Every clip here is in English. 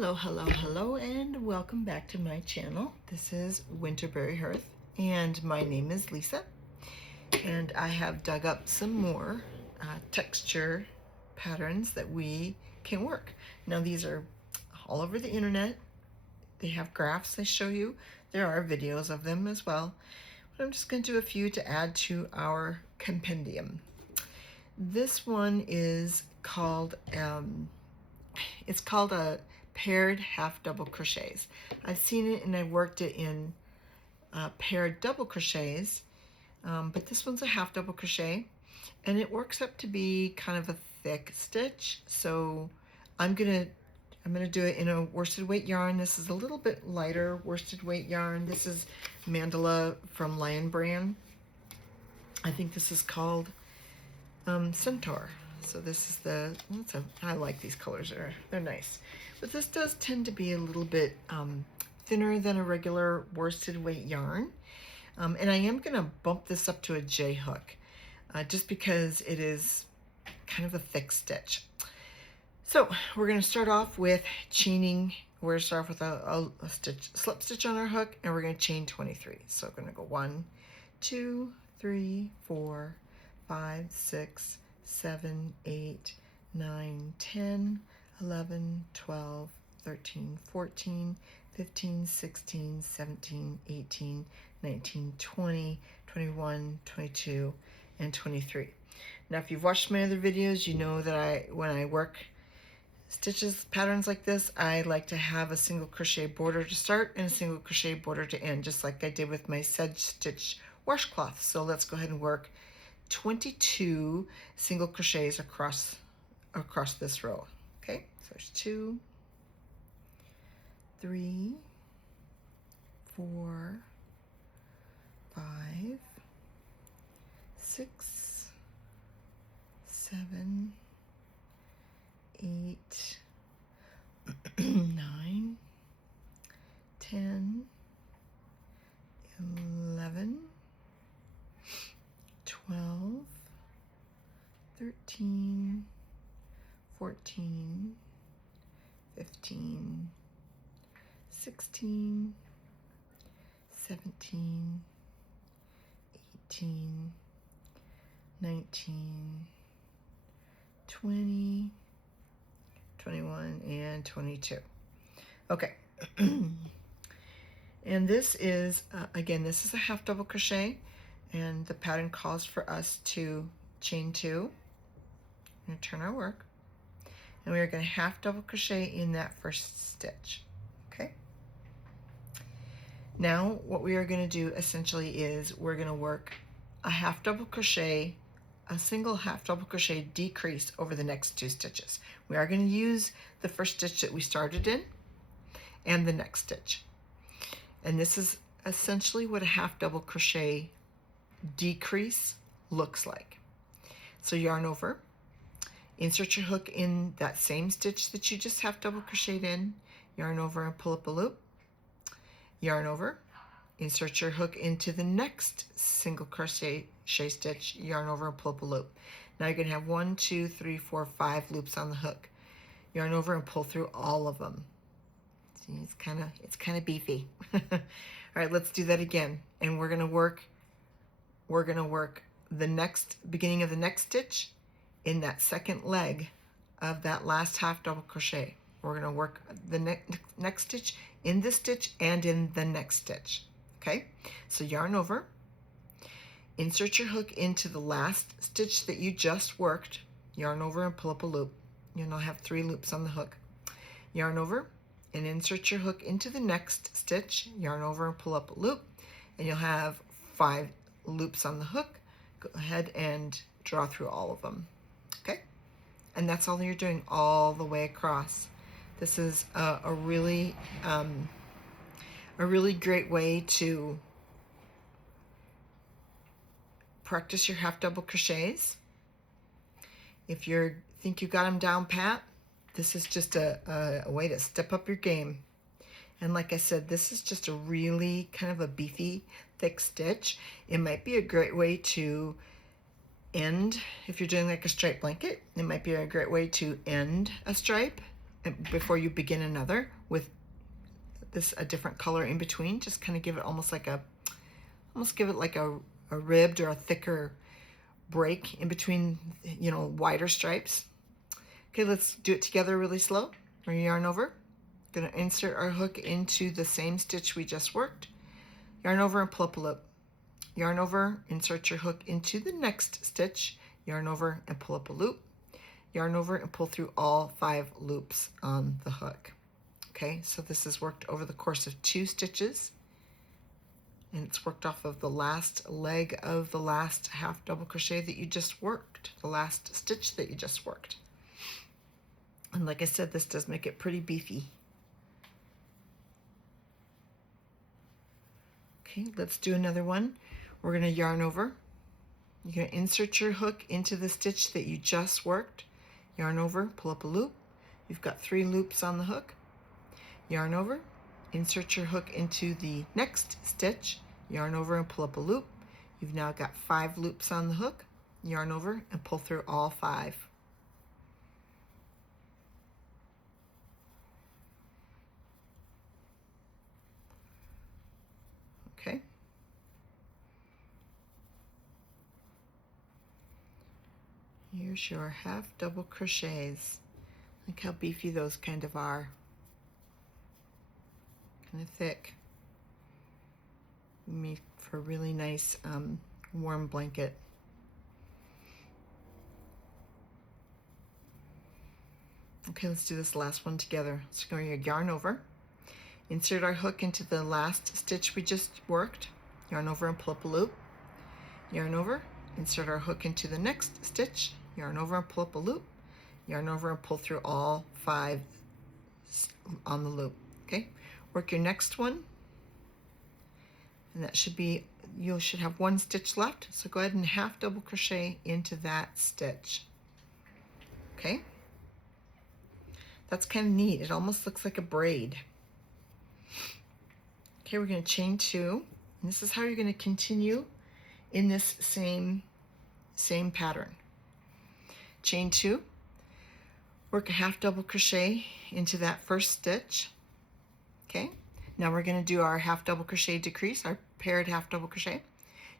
Hello, hello, hello, and welcome back to my channel. This is Winterberry Hearth, and my name is Lisa, and I have dug up some more texture patterns that we can work. Now, these are all over the internet. They have graphs they show you. There are videos of them as well, but I'm just going to do a few to add to our compendium. This one is called it's called a paired half double crochets. I've seen it and I've worked it in paired double crochets, but this one's a half double crochet, and it works up to be kind of a thick stitch. So I'm gonna do it in a worsted weight yarn. This is a little bit lighter worsted weight yarn. This is Mandala from Lion Brand. I think this is called Centaur. So this is I like these colors, they're nice. But this does tend to be a little bit thinner than a regular worsted weight yarn. And I am gonna bump this up to a J hook, just because it is kind of a thick stitch. So we're gonna start off with chaining. We're gonna start off with a slip stitch on our hook, and we're gonna chain 23. So we're gonna go 1, 2, 3, 4, 5, 6, 7, 8, 9, 10, 11, 12, 13, 14, 15, 16, 17, 18, 19, 20, 21, 22, and 23. Now, if you've watched my other videos, you know that when I work stitches patterns like this, I like to have a single crochet border to start and a single crochet border to end, just like I did with my sedge stitch washcloth. So let's go ahead and work 22 single crochets across this row. Okay, so there's 2, 3, 4, 5, 6, 7, 8, 9, 10, 11, 12, 13, 14, 15, 16, 17, 18, 19, 20, 21, and 22. Okay. And this is, again, this is a half double crochet, and the pattern calls for us to chain 2. I'm going to turn our work, and we are going to half double crochet in that first stitch. Okay. Now what we are going to do essentially is we're going to work a half double crochet, a single half double crochet decrease over the next 2 stitches. We are going to use the first stitch that we started in and the next stitch. And this is essentially what a half double crochet decrease looks like. So yarn over, insert your hook in that same stitch that you just half double crocheted in, yarn over and pull up a loop, yarn over, insert your hook into the next single crochet stitch, yarn over and pull up a loop. Now you're going to have 1, 2, 3, 4, 5 loops on the hook. Yarn over and pull through all of them. See, it's kind of beefy. All right, let's do that again. And we're going to work the beginning of the next stitch in that second leg of that last half double crochet. We're going to work the next stitch in this stitch and in the next stitch. Okay, so yarn over, insert your hook into the last stitch that you just worked, yarn over and pull up a loop. You'll now have 3 loops on the hook. Yarn over and insert your hook into the next stitch, yarn over and pull up a loop, and you'll have 5 loops on the hook. Go ahead and draw through all of them. Okay, and that's all you're doing all the way across. This is a really great way to practice your half double crochets. If you think you got them down pat, this is just a way to step up your game. And like I said, this is just a really kind of a beefy, thick stitch. It might be a great way to end, if you're doing like a stripe blanket, it might be a great way to end a stripe before you begin another with this a different color in between. Just kind of give it almost like a ribbed or a thicker break in between, you know, wider stripes. Okay, let's do it together really slow. We're gonna yarn over, gonna insert our hook into the same stitch we just worked, yarn over and pull up a loop, yarn over, insert your hook into the next stitch, yarn over and pull up a loop, yarn over and pull through all 5 loops on the hook. Okay, so this is worked over the course of 2 stitches, and it's worked off of the last leg of the last half double crochet that you just worked, the last stitch that you just worked. And like I said, this does make it pretty beefy. Okay, let's do another one. We're going to yarn over. You're going to insert your hook into the stitch that you just worked, yarn over, pull up a loop. You've got 3 loops on the hook. Yarn over, insert your hook into the next stitch, yarn over and pull up a loop. You've now got 5 loops on the hook, yarn over and pull through all 5. Okay. Here's your half double crochets. Look how beefy those kind of are. Kind of thick. Make for a really nice warm blanket. Okay, let's do this last one together. So we're going to yarn over, insert our hook into the last stitch we just worked, yarn over and pull up a loop, yarn over, insert our hook into the next stitch, yarn over and pull up a loop, yarn over and pull through all 5 on the loop. Okay, work your next one, and that should be, you should have 1 stitch left, so go ahead and half double crochet into that stitch. Okay, that's kind of neat. It almost looks like a braid. Okay, we're going to chain 2, and this is how you're going to continue in this same pattern. Chain 2, work a half double crochet into that first stitch. Okay, now we're going to do our half double crochet decrease, our paired half double crochet.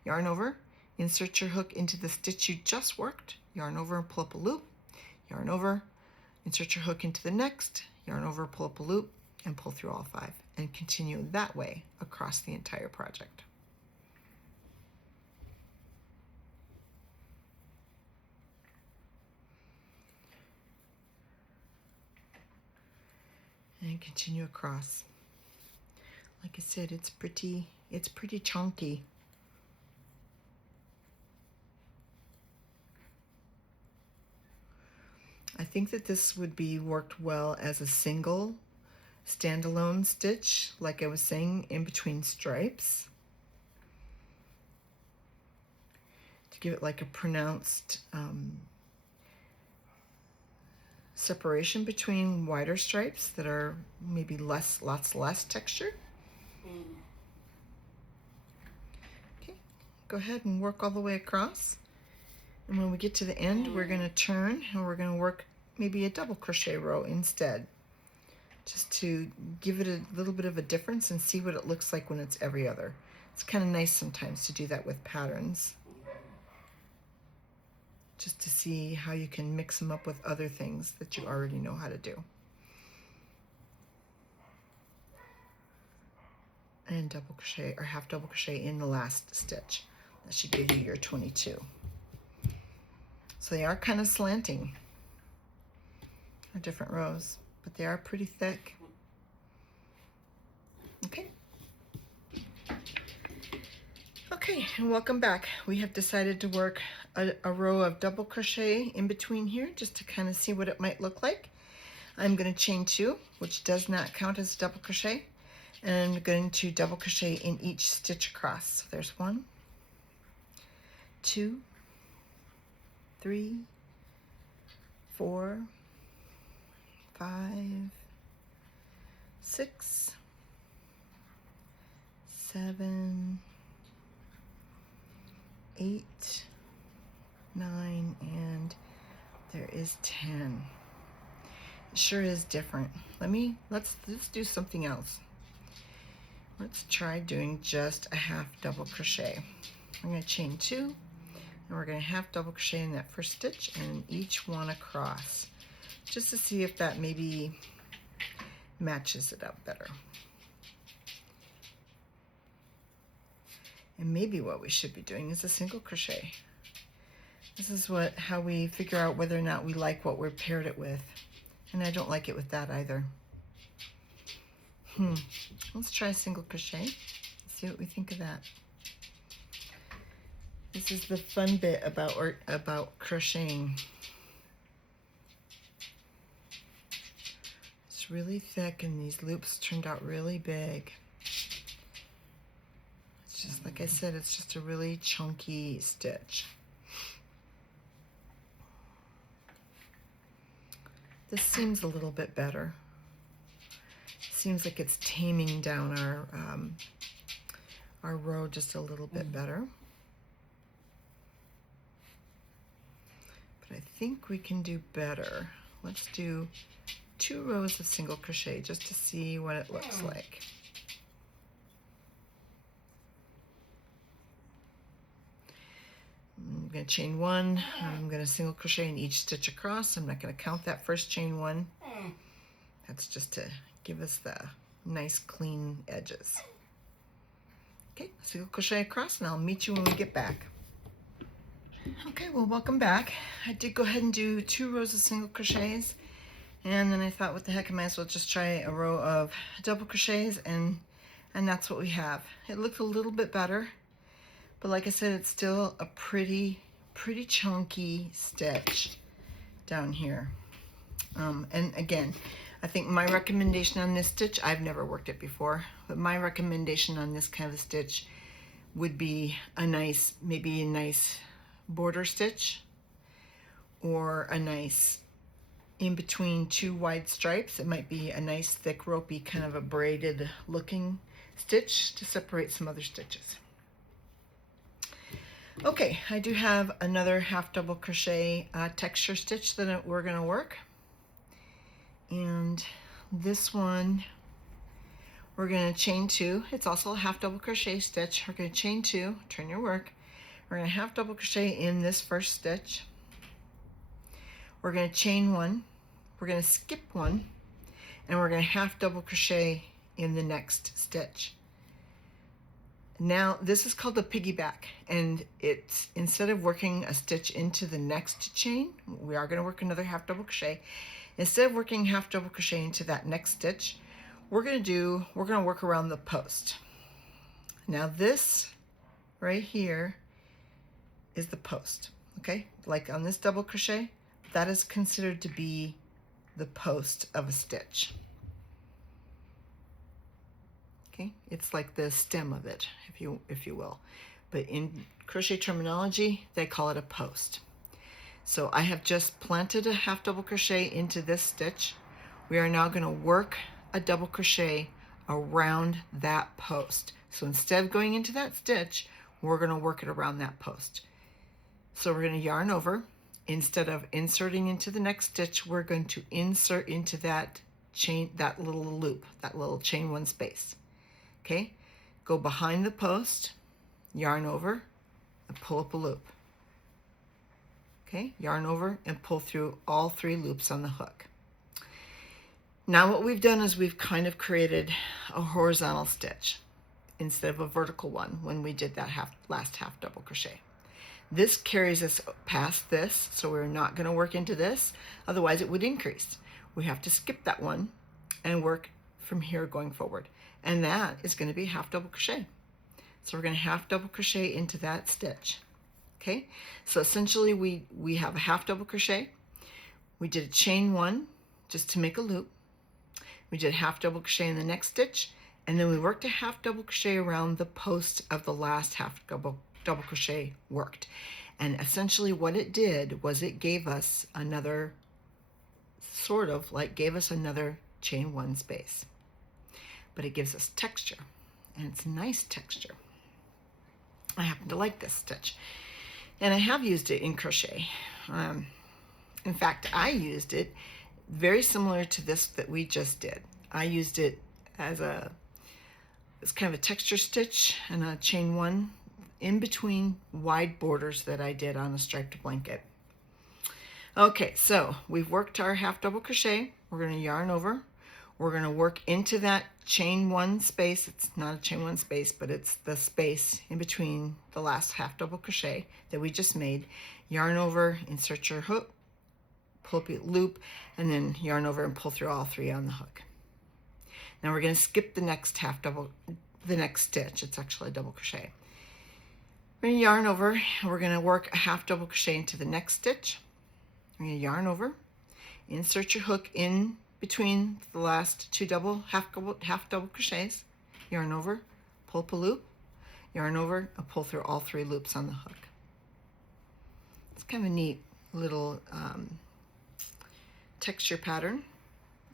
Yarn over, insert your hook into the stitch you just worked, yarn over and pull up a loop, yarn over, insert your hook into the next, yarn over, pull up a loop, and pull through all 5, and continue that way across the entire project. And continue across. Like I said, it's pretty chunky. I think that this would be worked well as a single standalone stitch, like I was saying, in between stripes, to give it like a pronounced separation between wider stripes that are maybe lots less texture. Okay, go ahead and work all the way across, and when we get to the end, we're going to turn and we're going to work maybe a double crochet row instead, just to give it a little bit of a difference and see what it looks like when it's every other. It's kind of nice sometimes to do that with patterns, just to see how you can mix them up with other things that you already know how to do. And double crochet or half double crochet in the last stitch. That should give you your 22. So they are kind of slanting, or different rows, but they are pretty thick. Okay. Okay, and welcome back. We have decided to work a row of double crochet in between here, just to kind of see what it might look like. I'm going to chain 2, which does not count as double crochet, and I'm going to double crochet in each stitch across. So there's 1, 2, 3, 4, 5, 6, 7, 8, 9, and there is 10. It sure is different. Let's do something else. Let's try doing just a half double crochet. I'm going to chain 2, and we're going to half double crochet in that first stitch and each one across, just to see if that maybe matches it up better. And maybe what we should be doing is a single crochet. This is how we figure out whether or not we like what we're paired it with. And I don't like it with that either. Let's try a single crochet. See what we think of that. This is the fun bit about crocheting. It's really thick and these loops turned out really big. It's just, like I said, it's just a really chunky stitch. This seems a little bit better. Seems like it's taming down our row just a little bit better. But I think we can do better. Let's do 2 rows of single crochet just to see what it looks like. I'm going to chain 1. I'm going to single crochet in each stitch across. I'm not going to count that first chain 1. That's just to give us the nice clean edges. Okay, single crochet across, and I'll meet you when we get back. Okay, well, welcome back. I did go ahead and do 2 rows of single crochets, and then I thought, what the heck, I might as well just try a row of double crochets, and that's what we have. It looked a little bit better, but like I said, it's still a pretty chunky stitch down here. And again, I think my recommendation on this stitch, I've never worked it before, but my recommendation on this kind of stitch would be maybe a nice border stitch, or a nice in between 2 wide stripes. It might be a nice thick ropey kind of a braided looking stitch to separate some other stitches. Okay, I do have another half double crochet texture stitch that we're going to work. And this one, we're going to chain 2. It's also a half double crochet stitch. We're going to chain 2, turn your work. We're going to half double crochet in this first stitch. We're going to chain 1. We're going to skip 1. And we're going to half double crochet in the next stitch. Now, this is called a piggyback, and it's, instead of working a stitch into the next chain, we are going to work another half double crochet. Instead of working half double crochet into that next stitch, we're going to work around the post. Now this right here is the post, okay? Like on this double crochet, that is considered to be the post of a stitch. Okay, it's like the stem of it, if you will. But in crochet terminology, they call it a post. So I have just planted a half double crochet into this stitch. We are now going to work a double crochet around that post. So instead of going into that stitch, we're going to work it around that post. So we're going to yarn over. Instead of inserting into the next stitch, we're going to insert into that chain, that little loop, that little chain 1 space. Okay, go behind the post, yarn over, and pull up a loop. Okay, yarn over and pull through all 3 loops on the hook. Now what we've done is we've kind of created a horizontal stitch instead of a vertical one when we did that last half double crochet. This carries us past this, so we're not going to work into this, otherwise it would increase. We have to skip that one and work from here going forward, and that is going to be half double crochet. So we're going to half double crochet into that stitch. Okay, so essentially we have a half double crochet. We did a chain 1 just to make a loop. We did half double crochet in the next stitch, and then we worked a half double crochet around the post of the last half double crochet worked. And essentially what it did was it gave us another, gave us another chain 1 space. But it gives us texture, and it's nice texture. I happen to like this stitch, and I have used it in crochet. In fact, I used it very similar to this that we just did. I used it as it's kind of a texture stitch and a chain one in between wide borders that I did on a striped blanket. Okay, so we've worked our half double crochet. We're going to yarn over. We're going to work into that chain one space. It's not a chain one space, but it's the space in between the last half double crochet that we just made. Yarn over, insert your hook, pull up your loop, and then yarn over and pull through all three on the hook. Now we're going to skip the next the next stitch. It's actually a double crochet. We're going to yarn over, and we're going to work a half double crochet into the next stitch. We're going to yarn over, insert your hook in between the last two half double crochets, yarn over, pull up a loop, yarn over, and pull through all three loops on the hook. It's kind of a neat little texture pattern,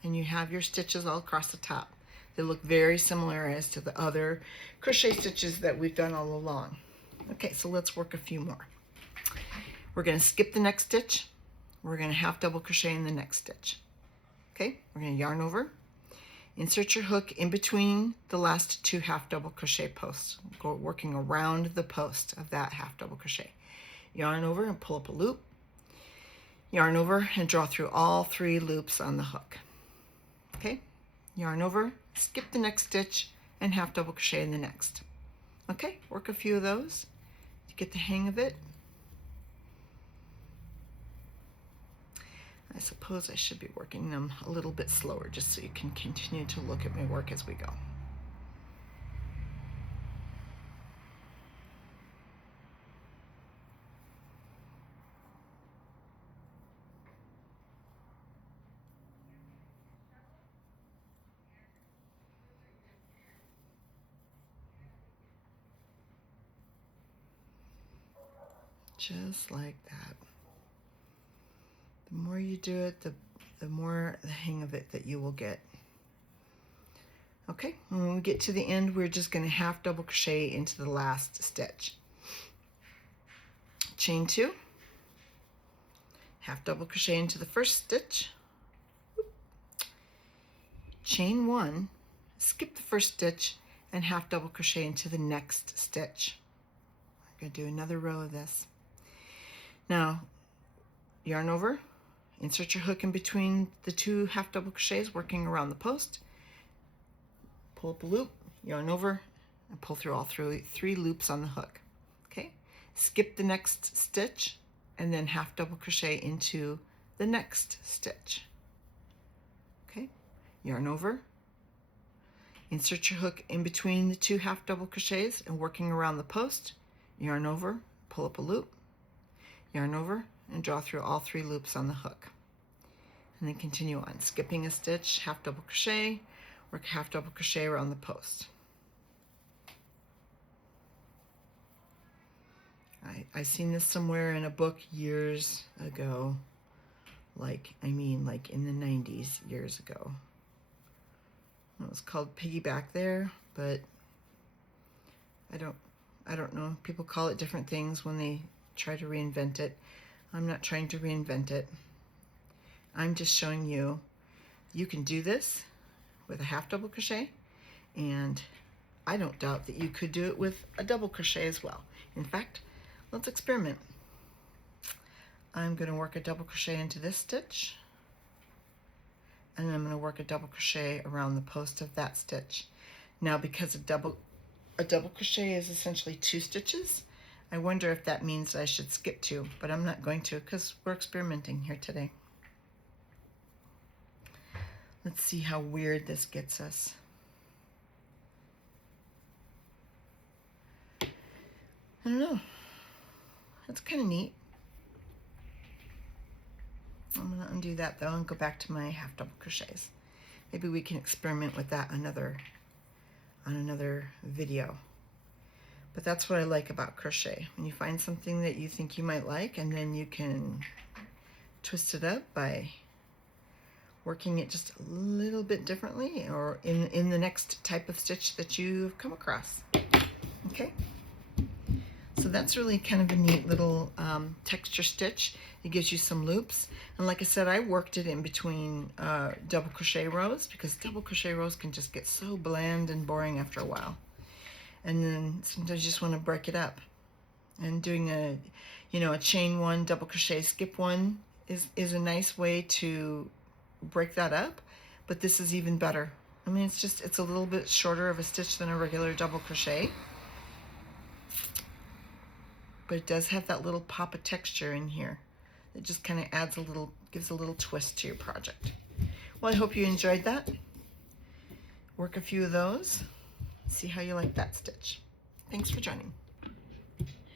and you have your stitches all across the top. They look very similar as to the other crochet stitches that we've done all along. Okay, so let's work a few more. We're going to skip the next stitch. We're going to half double crochet in the next stitch. Okay, we're going to yarn over, insert your hook in between the last two half double crochet posts, go working around the post of that half double crochet. Yarn over and pull up a loop, yarn over and draw through all three loops on the hook. Okay, yarn over, skip the next stitch, and half double crochet in the next. Okay, work a few of those to get the hang of it. I suppose I should be working them a little bit slower just so you can continue to look at my work as we go. Just like that. The more you do it, the more the hang of it that you will get. Okay, when we get to the end, we're just going to half double crochet into the last stitch. Chain two, half double crochet into the first stitch, chain one, skip the first stitch, and half double crochet into the next stitch. I'm going to do another row of this. Now, yarn over, insert your hook in between the two half double crochets working around the post, pull up a loop, yarn over, and pull through all three loops on the hook. Okay, skip the next stitch and then half double crochet into the next stitch. Okay, yarn over, insert your hook in between the two half double crochets and working around the post, yarn over, pull up a loop, yarn over, and draw through all three loops on the hook. And then continue on, skipping a stitch, half double crochet, work half double crochet around the post. I seen this somewhere in a book years ago, like in the 90s, years ago. It was called Piggyback there, but I don't know. People call it different things when they try to reinvent it. I'm not trying to reinvent it. I'm just showing you can do this with a half double crochet, and I don't doubt that you could do it with a double crochet as well. In fact, let's experiment. I'm going to work a double crochet into this stitch, and then I'm going to work a double crochet around the post of that stitch. Now, because a double crochet is essentially 2 stitches, I wonder if that means I should skip 2, but I'm not going to because we're experimenting here today. Let's see how weird this gets us. I don't know. That's kind of neat. I'm going to undo that though and go back to my half double crochets. Maybe we can experiment with that on another video. But that's what I like about crochet. When you find something that you think you might like, and then you can twist it up by working it just a little bit differently or in the next type of stitch that you've come across. Okay, So that's really kind of a neat little texture stitch. It gives you some loops. And like I said, I worked it in between double crochet rows, because double crochet rows can just get so bland and boring after a while. And then sometimes you just want to break it up. And doing a, a chain one, double crochet, skip one is a nice way to break that up. But this is even better. I mean, it's a little bit shorter of a stitch than a regular double crochet. But it does have that little pop of texture in here. It just kind of gives a little twist to your project. Well, I hope you enjoyed that. Work a few of those. See how you like that stitch. Thanks for joining.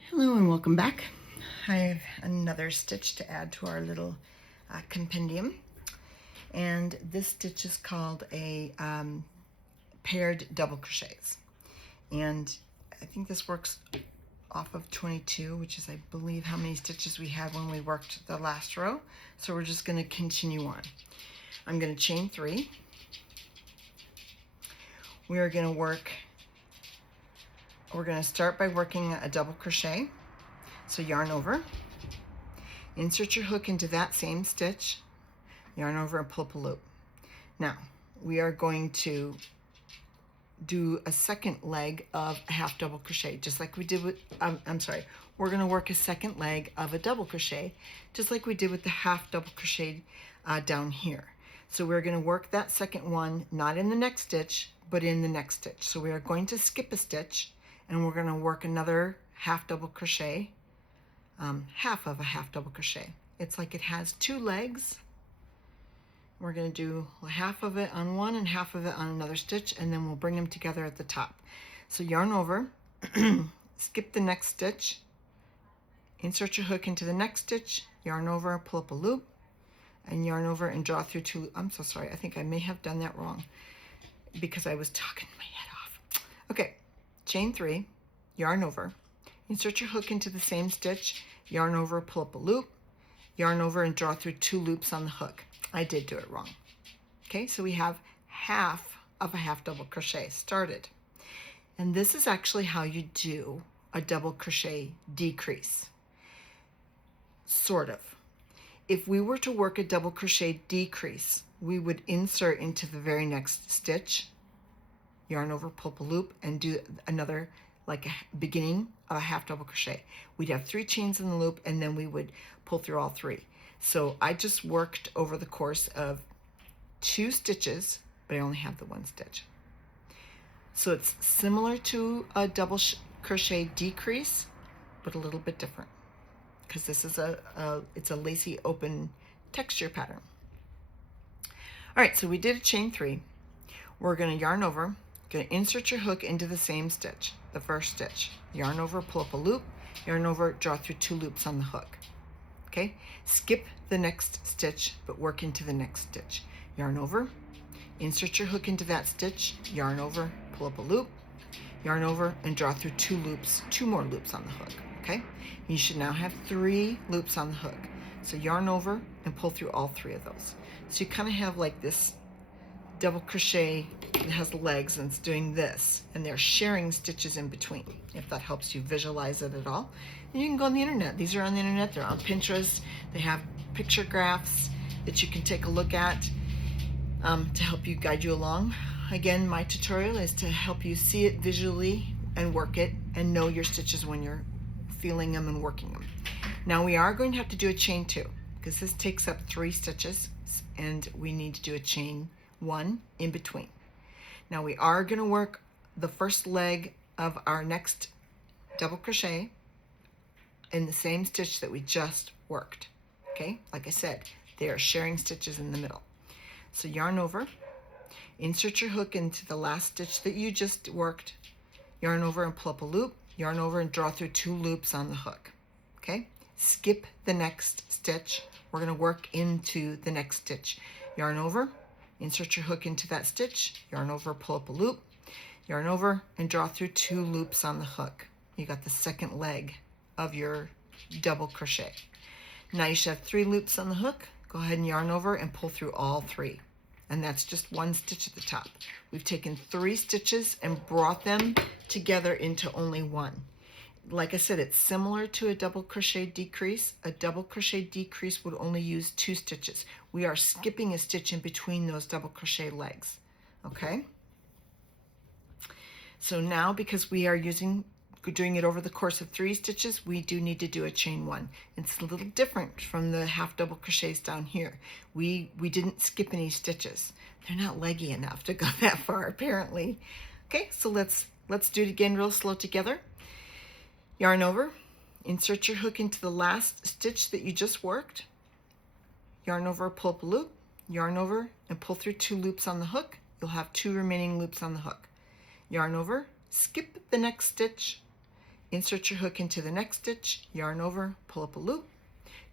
Hello and welcome back. I have another stitch to add to our little compendium. And this stitch is called a paired double crochets. And I think this works off of 22, which is, I believe, how many stitches we had when we worked the last row. So we're just going to continue on. I'm going to chain 3. We're going to start by working a double crochet. So yarn over, insert your hook into that same stitch, yarn over and pull up a loop. Now we are going to do a second leg of a half double crochet, just like we did with, we're going to work a second leg of a double crochet, just like we did with the half double crochet down here. So we're going to work that second one, not in the next stitch, but in the next stitch. So we are going to skip a stitch, and we're going to work another half double crochet, half of a half double crochet. It's like it has 2 legs. We're going to do half of it on one and half of it on another stitch, and then we'll bring them together at the top. So yarn over, skip the next stitch, insert your hook into the next stitch, yarn over, pull up a loop, and yarn over and draw through 2. I'm so sorry, I think I may have done that wrong because I was talking my head off. Okay, chain 3, yarn over, insert your hook into the same stitch, yarn over, pull up a loop, yarn over and draw through 2 loops on the hook. I did do it wrong. Okay, so we have half of a half double crochet started. And this is actually how you do a double crochet decrease. Sort of. If we were to work a double crochet decrease, we would insert into the very next stitch, yarn over, pull up a loop, and do another, like a beginning of a half double crochet. We'd have 3 chains in the loop, and then we would pull through all 3. So I just worked over the course of 2 stitches, but I only have the 1 stitch. So it's similar to a double crochet decrease, but a little bit different, because this is it's a lacy open texture pattern. All right, so we did a chain 3. We're going to yarn over, going to insert your hook into the same stitch, the first stitch, yarn over, pull up a loop, yarn over, draw through 2 loops on the hook. Okay, skip the next stitch, but work into the next stitch. Yarn over, insert your hook into that stitch, yarn over, pull up a loop, yarn over, and draw through 2 loops, 2 more loops on the hook. Okay, you should now have 3 loops on the hook. So yarn over and pull through all 3 of those. So you kind of have like this double crochet that has legs and it's doing this, and they're sharing stitches in between, if that helps you visualize it at all. And you can go on the internet. These are on the internet. They're on Pinterest. They have picture graphs that you can take a look at to help you guide you along. Again, my tutorial is to help you see it visually and work it and know your stitches when you're feeling them and working them. Now we are going to have to do a chain 2 because this takes up 3 stitches, and we need to do a chain 1 in between. Now we are going to work the first leg of our next double crochet in the same stitch that we just worked. Okay, like I said, they are sharing stitches in the middle. So yarn over, insert your hook into the last stitch that you just worked, yarn over and pull up a loop, yarn over and draw through 2 loops on the hook. Okay, skip the next stitch. We're going to work into the next stitch. Yarn over, insert your hook into that stitch, yarn over, pull up a loop, yarn over, and draw through 2 loops on the hook. You got the second leg of your double crochet. Now you should have 3 loops on the hook. Go ahead and yarn over and pull through all 3. And that's just 1 stitch at the top. We've taken 3 stitches and brought them together into only 1. like I said, it's similar to a double crochet decrease. A double crochet decrease would only use 2 stitches. We are skipping a stitch in between those double crochet legs, okay? So now, because we are doing it over the course of 3 stitches, we do need to do a chain 1. It's a little different from the half double crochets down here. We didn't skip any stitches. They're not leggy enough to go that far, apparently. Okay, so let's do it again real slow together. Yarn over, insert your hook into the last stitch that you just worked. Yarn over, pull up a loop, yarn over, and pull through 2 loops on the hook. You'll have 2 remaining loops on the hook. Yarn over, skip the next stitch, insert your hook into the next stitch, yarn over, pull up a loop,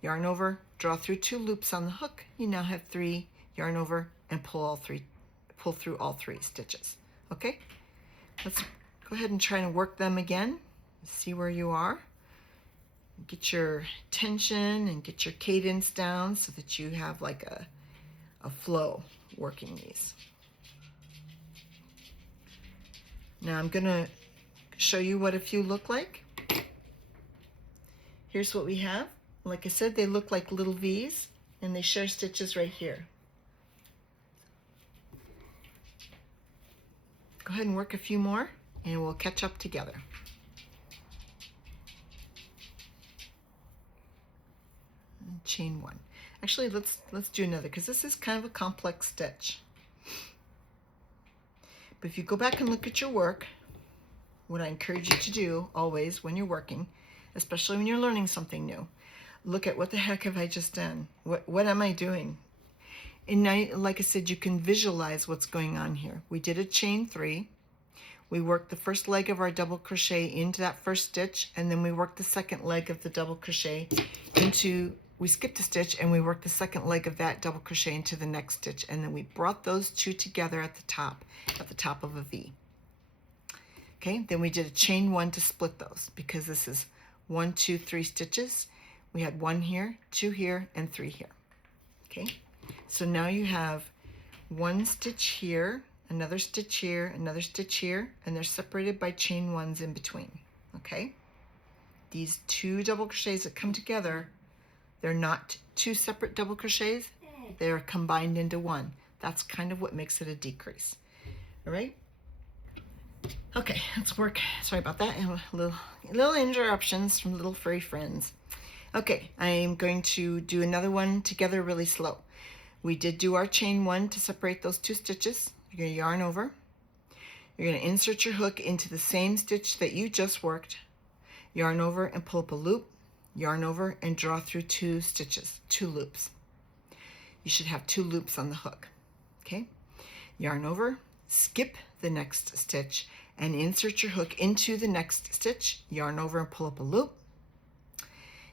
yarn over, draw through 2 loops on the hook. You now have 3, yarn over, and pull through all 3 stitches. Okay, let's go ahead and try to work them again. See where you are. Get your tension and get your cadence down so that you have like a flow working these. Now I'm gonna show you what a few look like. Here's what we have. Like I said, they look like little V's and they share stitches right here. Go ahead and work a few more and we'll catch up together. And chain 1. Actually, let's do another because this is kind of a complex stitch. But if you go back and look at your work, what I encourage you to do always when you're working, especially when you're learning something new, look at what the heck have I just done? What am I doing? And now, like I said, you can visualize what's going on here. We did a chain 3. We worked the first leg of our double crochet into that first stitch, and then we worked the second leg of the double crochet we skipped a stitch and we worked the second leg of that double crochet into the next stitch, and then we brought those 2 together at the top of a V. Okay, then we did a chain 1 to split those because this is 1, 2, 3 stitches. We had 1 here, 2 here, and 3 here. Okay, so now you have 1 stitch here, another stitch here, another stitch here, and they're separated by chain 1s in between. Okay, these 2 double crochets that come together, they're not 2 separate double crochets, they're combined into 1. That's kind of what makes it a decrease. All right, okay, let's work. Sorry about that, little interruptions from little furry friends. Okay, I'm going to do another one together really slow. We did do our chain 1 to separate those 2 stitches. You're going to yarn over, you're going to insert your hook into the same stitch that you just worked, yarn over and pull up a loop, yarn over and draw through 2 stitches, 2 loops. You should have 2 loops on the hook. Okay, yarn over, skip the next stitch and insert your hook into the next stitch, yarn over and pull up a loop,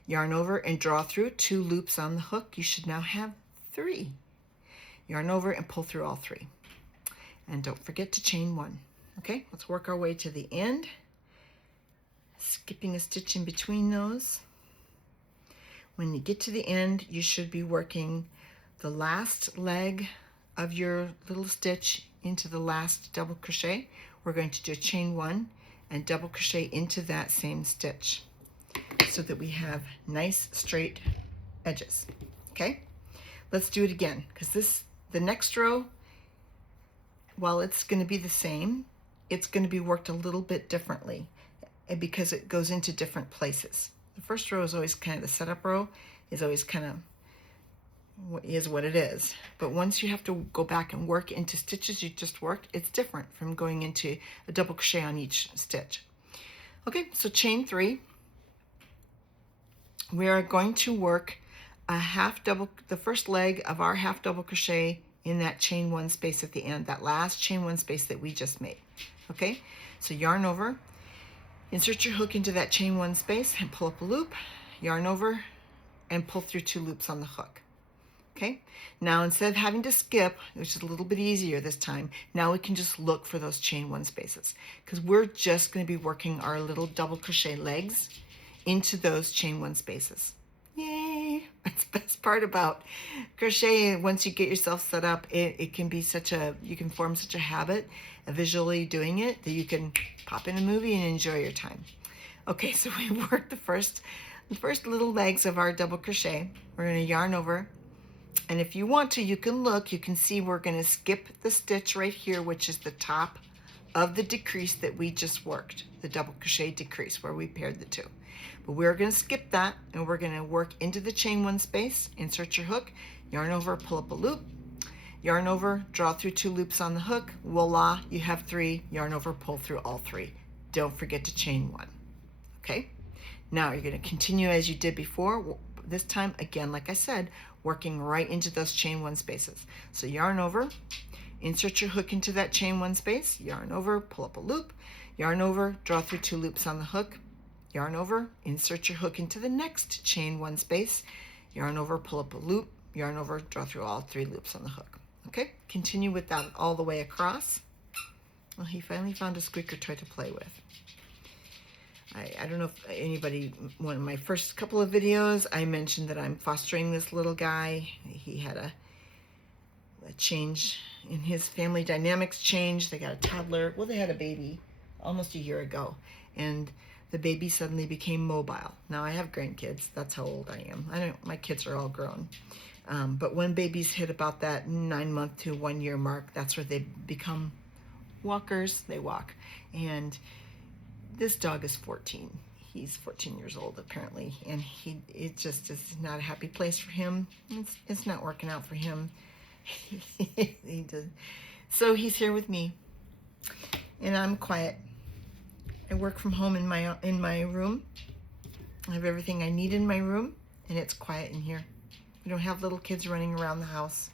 yarn over and draw through 2 loops on the hook. You should now have 3. Yarn over and pull through all 3. And don't forget to chain 1. Okay, let's work our way to the end, skipping a stitch in between those. When you get to the end, you should be working the last leg of your little stitch into the last double crochet. We're going to do a chain 1 and double crochet into that same stitch so that we have nice straight edges. Okay, let's do it again because the next row, while it's going to be the same, it's going to be worked a little bit differently because it goes into different places. The first row is always kind of the setup row, is always kind of what it is. But once you have to go back and work into stitches you just worked, it's different from going into a double crochet on each stitch. Okay, so chain 3. We are going to work the first leg of our half double crochet in that chain 1 space at the end, that last chain 1 space that we just made. Okay, so yarn over, insert your hook into that chain 1 space and pull up a loop, yarn over and pull through 2 loops on the hook. Okay, now instead of having to skip, which is a little bit easier this time, now we can just look for those chain 1 spaces because we're just going to be working our little double crochet legs into those chain 1 spaces. Yay! That's the best part about crochet. Once you get yourself set up, it can be you can form such a habit of visually doing it that you can pop in a movie and enjoy your time. Okay, so we worked the first little legs of our double crochet. We're going to yarn over, and if you want to, you can look, you can see we're going to skip the stitch right here, which is the top of the decrease that we just worked, the double crochet decrease where we paired the two. But we're going to skip that, and we're going to work into the chain one space, insert your hook, yarn over, pull up a loop, yarn over, draw through 2 loops on the hook, voila, you have 3, yarn over, pull through all 3. Don't forget to chain 1. Okay, now you're going to continue as you did before, this time again, like I said, working right into those chain 1 spaces. So yarn over, insert your hook into that chain 1 space, yarn over, pull up a loop, yarn over, draw through 2 loops on the hook, yarn over, insert your hook into the next chain 1 space, yarn over, pull up a loop, yarn over, draw through all 3 loops on the hook. Okay, continue with that all the way across. Well, he finally found a squeaker toy to play with. I don't know if anybody, one of my first couple of videos, I mentioned that I'm fostering this little guy. He had a change in his family dynamics change. They got a toddler. Well, they had a baby almost a year ago, and the baby suddenly became mobile. Now I have grandkids. That's how old I am. My kids are all grown. But when babies hit about that 9-month to 1-year mark, that's where they become walkers. They walk. And this dog is 14. He's 14 years old apparently, and it just is not a happy place for him. It's not working out for him. So he's here with me, and I'm quiet. I work from home in my room. I have everything I need in my room, and it's quiet in here. We don't have little kids running around the house,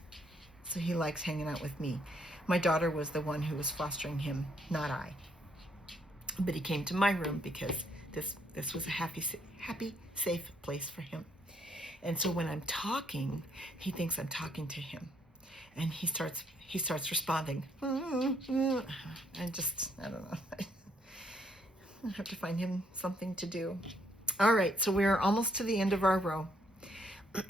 so he likes hanging out with me. My daughter was the one who was fostering him, not I. But he came to my room because this was a happy, safe place for him. And so when I'm talking, he thinks I'm talking to him, and he starts responding. And I don't know. I have to find him something to do. All right, so we're almost to the end of our row.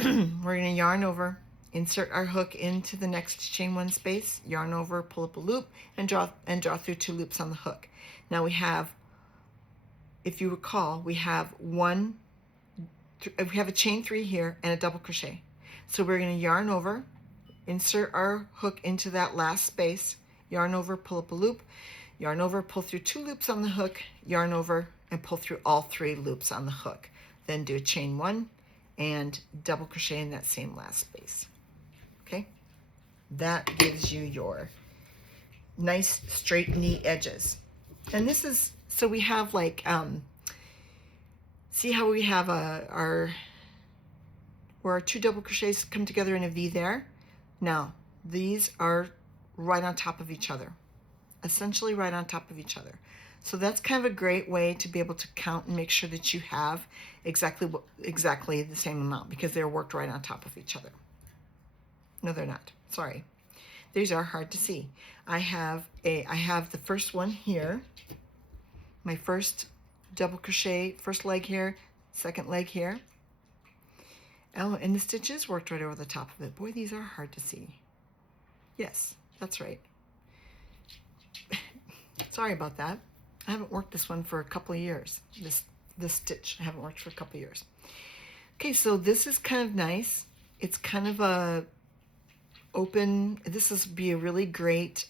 We're going to yarn over, insert our hook into the next chain 1 space, yarn over, pull up a loop, and draw through 2 loops on the hook. Now we have, if you recall, we have a chain 3 here and a double crochet. So we're going to yarn over, insert our hook into that last space, yarn over, pull up a loop, yarn over, pull through 2 loops on the hook, yarn over, and pull through all 3 loops on the hook. Then do a chain 1 and double crochet in that same last space. Okay, that gives you your nice straight knee edges. And this is, so we have like, see how we have where our 2 double crochets come together in a V there? Now, these are right on top of each other, essentially right on top of each other. So that's kind of a great way to be able to count and make sure that you have exactly the same amount, because they're worked right on top of each other. No, they're not. Sorry. These are hard to see. I have the first one here, my first double crochet, first leg here, second leg here. Oh, and the stitches worked right over the top of it. Boy, these are hard to see. Yes, that's right. Sorry about that. I haven't worked this one for a couple of years. This stitch I haven't worked for a couple of years. Okay, so this is kind of nice. It's kind of a open, this is be a really great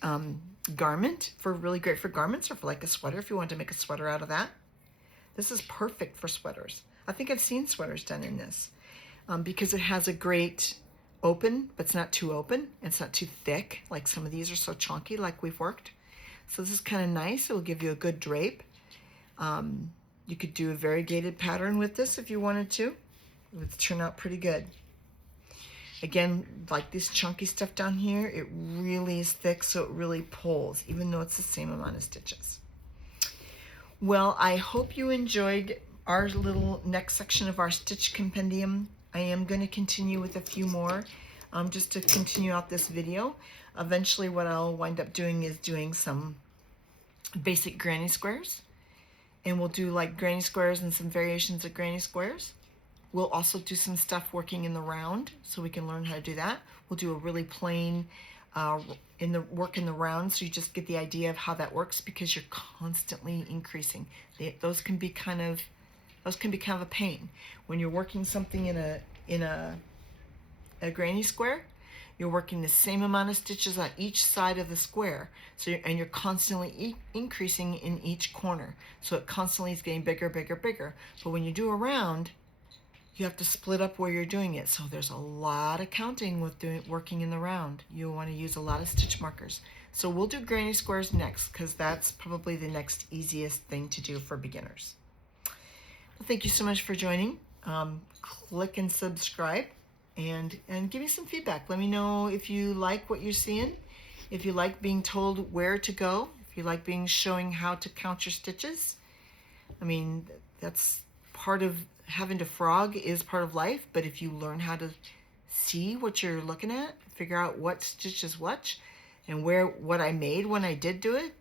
garment, really great for garments, or for like a sweater if you want to make a sweater out of that. This is perfect for sweaters. I think I've seen sweaters done in this because it has a great open, but it's not too open. It's not too thick, like some of these are so chunky like we've worked. So this is kind of nice. It will give you a good drape. You could do a variegated pattern with this if you wanted to. It would turn out pretty good. Again, like this chunky stuff down here, it really is thick, so it really pulls, even though it's the same amount of stitches. Well, I hope you enjoyed our little next section of our stitch compendium. I am going to continue with a few more just to continue out this video. Eventually what I'll wind up doing is doing some basic granny squares, and we'll do like granny squares and some variations of granny squares. We'll also do some stuff working in the round so we can learn how to do that. We'll do a really plain in the work in the round, so you just get the idea of how that works, because you're constantly increasing. Those can be kind of a pain when you're working something in a granny square. You're working the same amount of stitches on each side of the square, so you're constantly increasing in each corner, so it constantly is getting bigger, bigger, bigger. But when you do a round, you have to split up where you're doing it, so there's a lot of counting with working in the round. You'll want to use a lot of stitch markers. So we'll do granny squares next, because that's probably the next easiest thing to do for beginners. Well, thank you so much for joining. Click and subscribe, and give me some feedback. Let me know if you like what you're seeing, if you like being told where to go, if you like showing how to count your stitches. I mean, that's part of having to frog, is part of life, but if you learn how to see what you're looking at, figure out what stitch is what, and what I made when I did do it,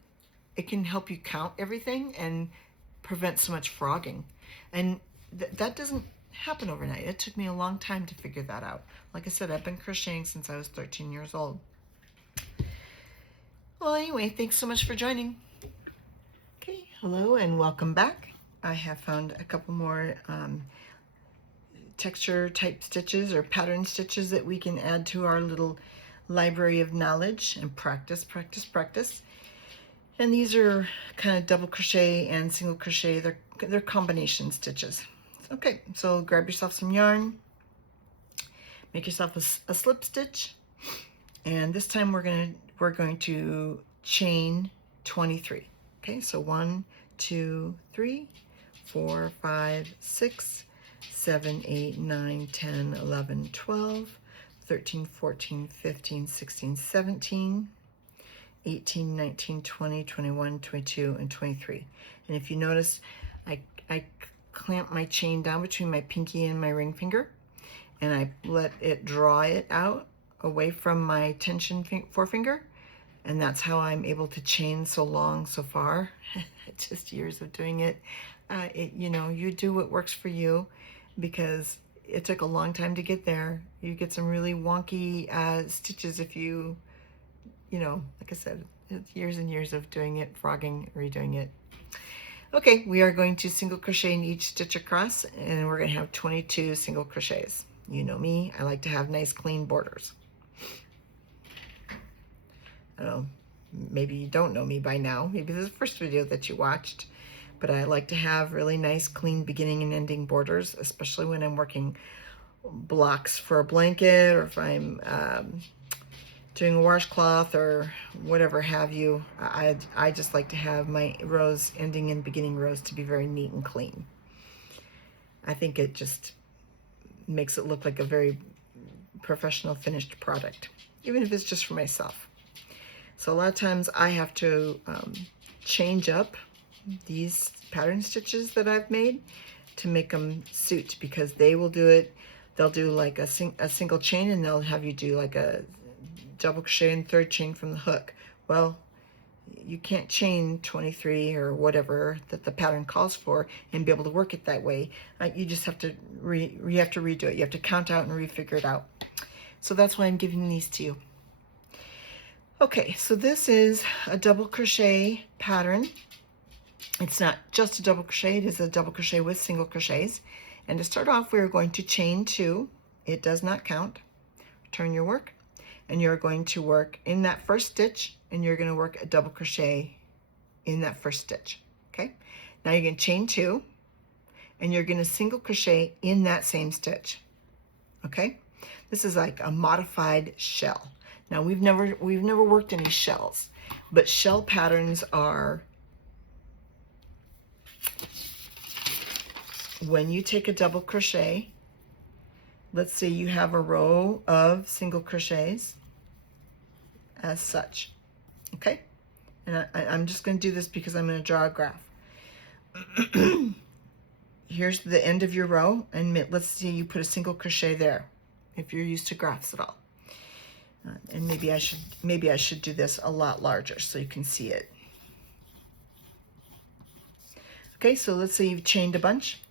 it can help you count everything and prevent so much frogging. And that doesn't happen overnight. It took me a long time to figure that out. Like I said, I've been crocheting since I was 13 years old. Well, anyway, thanks so much for joining. Okay, hello and welcome back. I have found a couple more texture type stitches or pattern stitches that we can add to our little library of knowledge and practice, practice, practice. And these are kind of double crochet and single crochet. They're combination stitches. Okay, so grab yourself some yarn, make yourself a slip stitch, and this time we're going to chain 23. Okay, so 1, 2, 3, 4, 5, 6, 7, 8, 9, 10, 11, 12, 13, 14, 15, 16, 17, 18, 19, 20, 21, 22, and 23. And if you notice, I clamp my chain down between my pinky and my ring finger, and I let it draw it out away from my tension forefinger, and that's how I'm able to chain so long so far. Just years of doing it. You know, you do what works for you, because it took a long time to get there. You get some really wonky stitches if you know, like I said, it's years and years of doing it, frogging, redoing it. Okay, we are going to single crochet in each stitch across, and we're going to have 22 single crochets. You know me, I like to have nice clean borders. I don't know, maybe you don't know me by now. Maybe this is the first video that you watched, but I like to have really nice clean beginning and ending borders, especially when I'm working blocks for a blanket, or if I'm doing a washcloth or whatever have you. I just like to have my rows, ending and beginning rows, to be very neat and clean. I think it just makes it look like a very professional finished product, even if it's just for myself. So a lot of times I have to change up these pattern stitches that I've made to make them suit, because they will do it. They'll do like a single chain, and they'll have you do like a double crochet and third chain from the hook. Well, you can't chain 23 or whatever that the pattern calls for and be able to work it that way. You just have to redo it. You have to count out and refigure it out. So that's why I'm giving these to you. Okay, so this is a double crochet pattern. It's not just a double crochet, it is a double crochet with single crochets. And to start off, we're going to chain 2. It does not count. Turn your work, and you're going to work in that first stitch, and you're going to work a double crochet in that first stitch. Okay, now you're going to chain 2, and you're going to single crochet in that same stitch. Okay, this is like a modified shell. Now we've never worked any shells, but shell patterns are when you take a double crochet. Let's say you have a row of single crochets as such, okay? And I'm just going to do this because I'm going to draw a graph. Here's the end of your row, and let's see, you put a single crochet there, if you're used to graphs at all. And maybe I should do this a lot larger so you can see it. Okay, so let's say you've chained a bunch.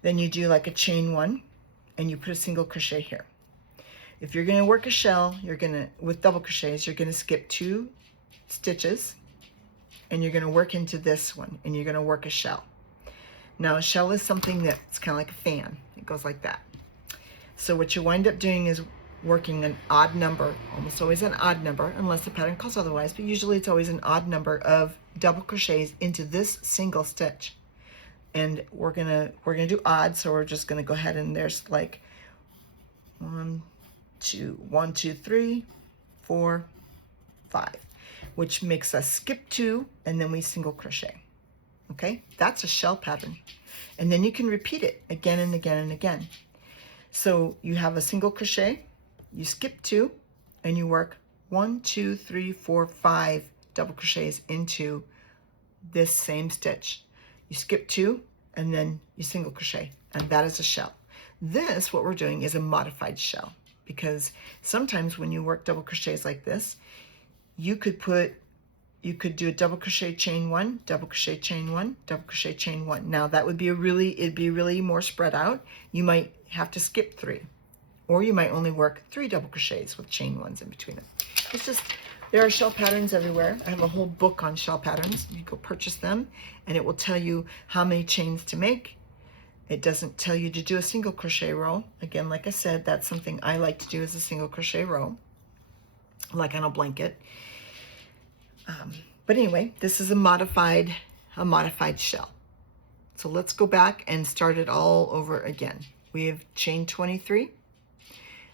Then you do like a chain 1, and you put a single crochet here. if you're going to work a shell, with double crochets, you're going to skip 2 stitches, and you're going to work into this one, and you're going to work a shell. Now a shell is something that's kind of like a fan. It goes like that. So what you wind up doing is working an odd number, almost always an odd number, unless the pattern calls otherwise, but usually it's always an odd number of double crochets into this single stitch. And we're gonna do odd, so we're just gonna go ahead and there's like 1, 2, 3, 4, 5, which makes us skip 2, and then we single crochet. Okay, that's a shell pattern. And then you can repeat it again and again and again. So you have a single crochet, you skip 2, and you work 1, 2, 3, 4, 5 double crochets into this same stitch. You skip 2, and then you single crochet, and that is a shell. This, what we're doing, is a modified shell, because sometimes when you work double crochets like this, you could do a double crochet chain 1, double crochet chain 1, double crochet chain 1. Now that would be it'd be really more spread out. You might have to skip 3, or you might only work 3 double crochets with chain 1s in between them. It's just, there are shell patterns everywhere. I have a whole book on shell patterns. You go purchase them, and it will tell you how many chains to make. It doesn't tell you to do a single crochet row. Again, like I said, that's something I like to do, is a single crochet row, like on a blanket. But anyway, this is a modified shell. So let's go back and start it all over again. We have chain 23.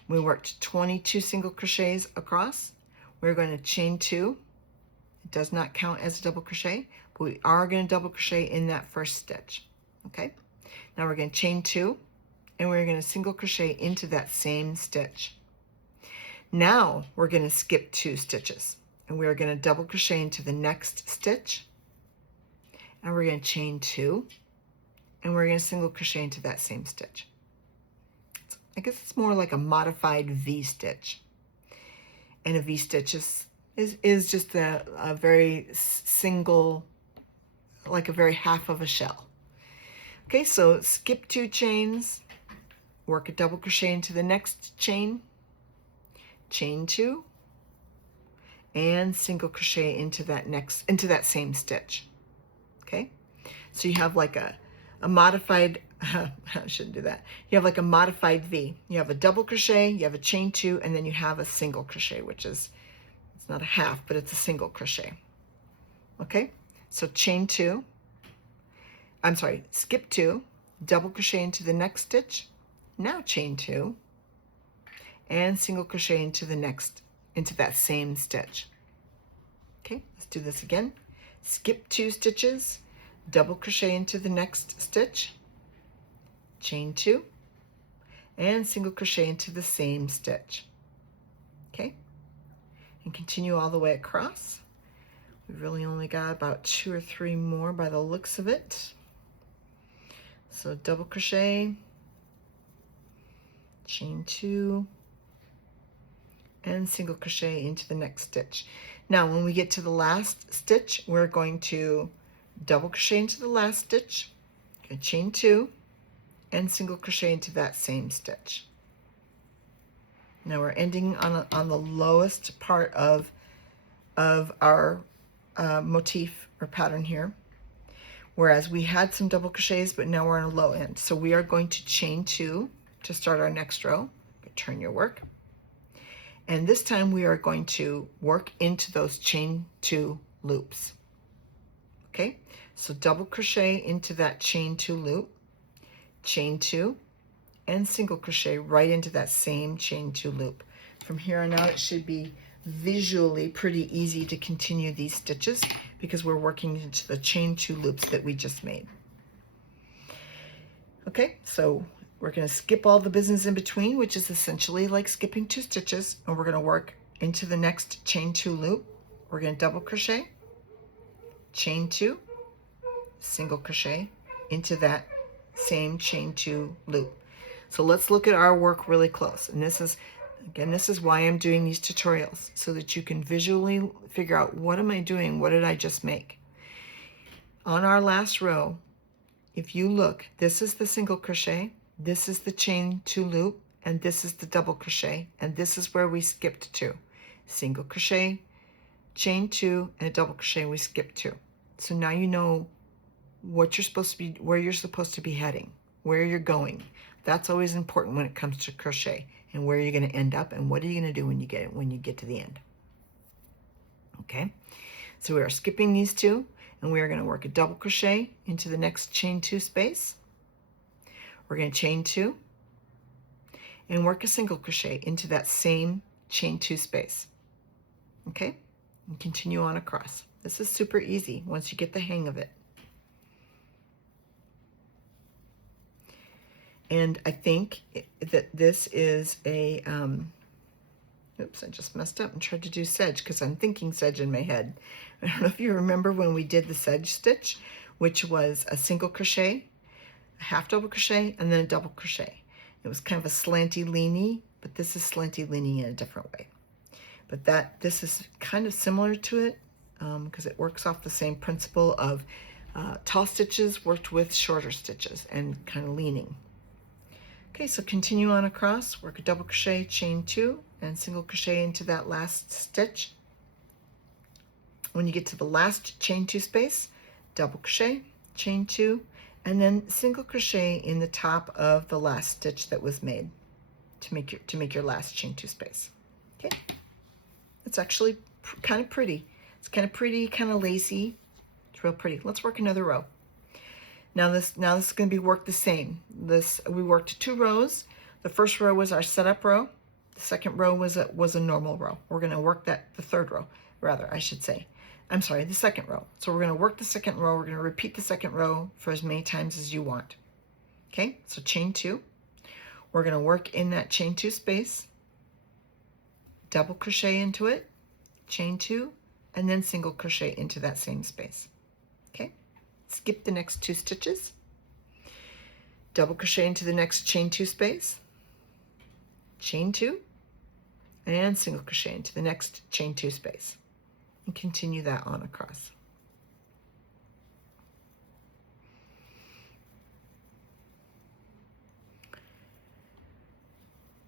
We worked 22 single crochets across. We're going to chain 2. It does not count as a double crochet, but we are going to double crochet in that first stitch. Okay, now we're going to chain 2, and we're going to single crochet into that same stitch. Now we're going to skip 2 stitches, and we're going to double crochet into the next stitch, and we're going to chain 2, and we're going to single crochet into that same stitch. I guess it's more like a modified V-stitch. And a V-stitch is just a very single, like a very half of a shell. Okay, so skip 2 chains, work a double crochet into the next chain, chain 2, and single crochet into that same stitch. Okay, so you have like a modified, I shouldn't do that. You have like a modified V. You have a double crochet, you have a chain 2, and then you have a single crochet, which is, it's not a half, but it's a single crochet. Okay, so chain 2, I'm sorry, skip 2, double crochet into the next stitch, now chain 2, and single crochet into that same stitch. Okay, let's do this again. Skip 2 stitches, double crochet into the next stitch, chain 2, and single crochet into the same stitch. Okay, and continue all the way across. We really only got about 2 or 3 more by the looks of it. So double crochet, chain 2, and single crochet into the next stitch. Now when we get to the last stitch, we're going to double crochet into the last stitch, chain 2, and single crochet into that same stitch. Now we're ending on the lowest part of our motif or pattern here, whereas we had some double crochets, but now we're on a low end. So we are going to chain 2 to start our next row. Turn your work, and this time we are going to work into those chain 2 loops. Okay, so double crochet into that chain 2 loop, chain 2, and single crochet right into that same chain 2 loop. From here on out, it should be visually pretty easy to continue these stitches because we're working into the chain 2 loops that we just made. Okay, so we're going to skip all the business in between, which is essentially like skipping 2 stitches, and we're going to work into the next chain 2 loop. We're going to double crochet, chain 2, single crochet into that same chain 2 loop. So let's look at our work really close. And this is why I'm doing these tutorials, so that you can visually figure out, what am I doing? What did I just make? On our last row, if you look, this is the single crochet, this is the chain 2 loop, and this is the double crochet, and this is where we skipped 2. Single crochet, chain 2, and a double crochet, and we skipped 2. So now you know what you're supposed to be, where you're supposed to be heading, where you're going. That's always important when it comes to crochet, and where you're going to end up, and what are you going to do when you get to the end. Okay, so we are skipping these 2, and we are going to work a double crochet into the next chain 2 space. We're going to chain 2 and work a single crochet into that same chain 2 space. Okay, and continue on across. This is super easy once you get the hang of it. And I think that this is a, oops, I just messed up and tried to do sedge because I'm thinking sedge in my head. I don't know if you remember when we did the sedge stitch, which was a single crochet, a half double crochet, and then a double crochet. It was kind of a slanty leany, but this is slanty leaning in a different way. But this is kind of similar to it because it works off the same principle of tall stitches worked with shorter stitches and kind of leaning. Okay, so continue on across, work a double crochet, chain 2, and single crochet into that last stitch. When you get to the last chain 2 space, double crochet, chain 2, and then single crochet in the top of the last stitch that was made to make your last chain 2 space. Okay, it's actually kind of pretty. It's kind of pretty, kind of lacy. It's real pretty. Let's work another row. Now this is going to be worked the same. We worked 2 rows. The first row was our setup row. The second row was a normal row. We're going to work the third row, rather, I should say. I'm sorry, the second row. So we're going to work the second row. We're going to repeat the second row for as many times as you want. Okay, so chain 2. We're going to work in that chain 2 space, double crochet into it, chain 2, and then single crochet into that same space. Okay, skip the next 2 stitches, double crochet into the next chain 2 space, chain 2, and single crochet into the next chain 2 space, and continue that on across.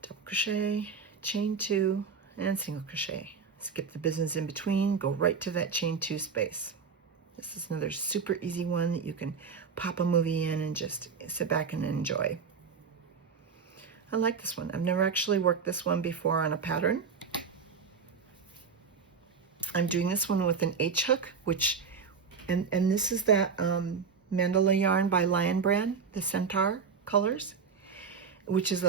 Double crochet, chain 2, and single crochet. Skip the business in between, go right to that chain 2 space. This is another super easy one that you can pop a movie in and just sit back and enjoy. I like this one. I've never actually worked this one before on a pattern. I'm doing this one with an H hook, and this is that mandala yarn by Lion Brand, the Centaur colors, which is,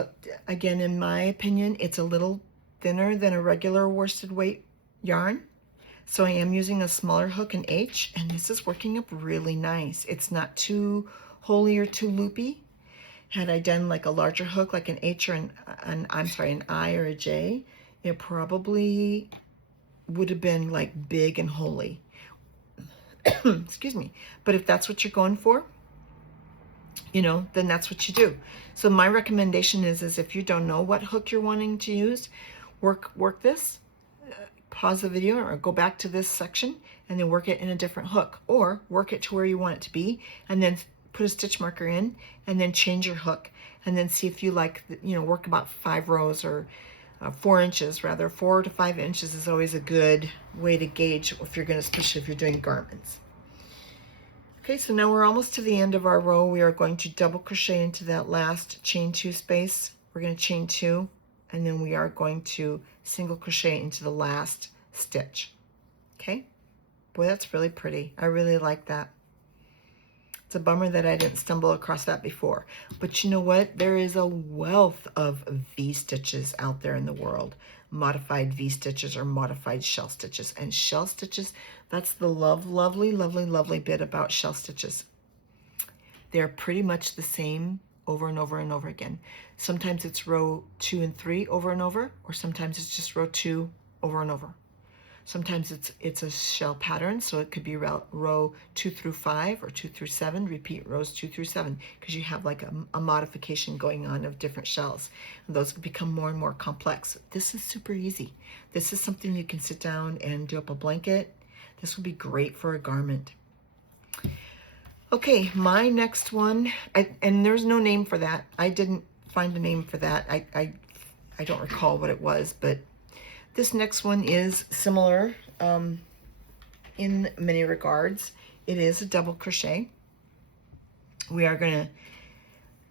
again, in my opinion, it's a little thinner than a regular worsted weight yarn. So I am using a smaller hook, an H, and this is working up really nice. It's not too holey or too loopy. Had I done like a larger hook, like an H or an I or a J, it probably would have been like big and holey. Excuse me. But if that's what you're going for, then that's what you do. So my recommendation is if you don't know what hook you're wanting to use, work this, pause the video or go back to this section and then work it in a different hook, or work it to where you want it to be and then put a stitch marker in and then change your hook and then see if you like, work about 5 rows or 4 inches rather. 4 to 5 inches is always a good way to gauge if you're going to, especially if you're doing garments. Okay, so now we're almost to the end of our row. We are going to double crochet into that last chain 2 space. We're going to chain 2, and then we are going to single crochet into the last stitch. Okay, boy, that's really pretty. I really like that. It's a bummer that I didn't stumble across that before. But you know what? There is a wealth of V-stitches out there in the world. Modified V-stitches or modified shell stitches. And shell stitches, that's the lovely bit about shell stitches. They're pretty much the same over and over and over again. Sometimes it's row 2 and 3 over and over, or sometimes it's just row 2 over and over. Sometimes it's a shell pattern, so it could be row 2 through 5 or 2 through 7, repeat rows 2 through 7, because you have like a modification going on of different shells. And those become more and more complex. This is super easy. This is something you can sit down and do up a blanket. This would be great for a garment. Okay, my next one, and there's no name for that. I didn't find a name for that. I don't recall what it was, but this next one is similar in many regards. It is a double crochet.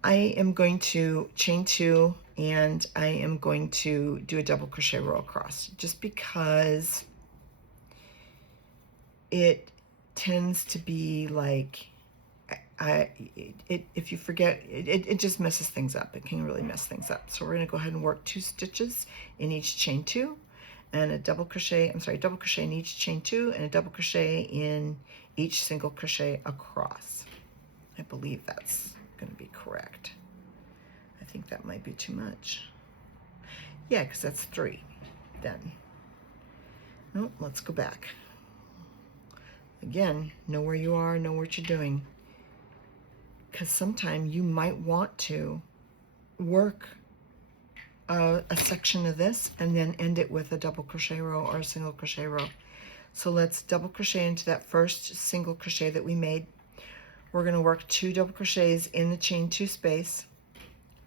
I am going to chain 2, and I am going to do a double crochet row across, just because it tends to be like, if you forget, it just messes things up. It can really mess things up. So we're going to go ahead and work 2 stitches in each chain 2, and a double crochet in each chain 2, and a double crochet in each single crochet across. I believe that's going to be correct. I think that might be too much. Yeah, because that's 3 then. No, let's go back. Again, know where you are, know what you're doing. Because sometimes you might want to work a section of this and then end it with a double crochet row or a single crochet row. So let's double crochet into that first single crochet that we made. We're going to work 2 double crochets in the chain 2 space,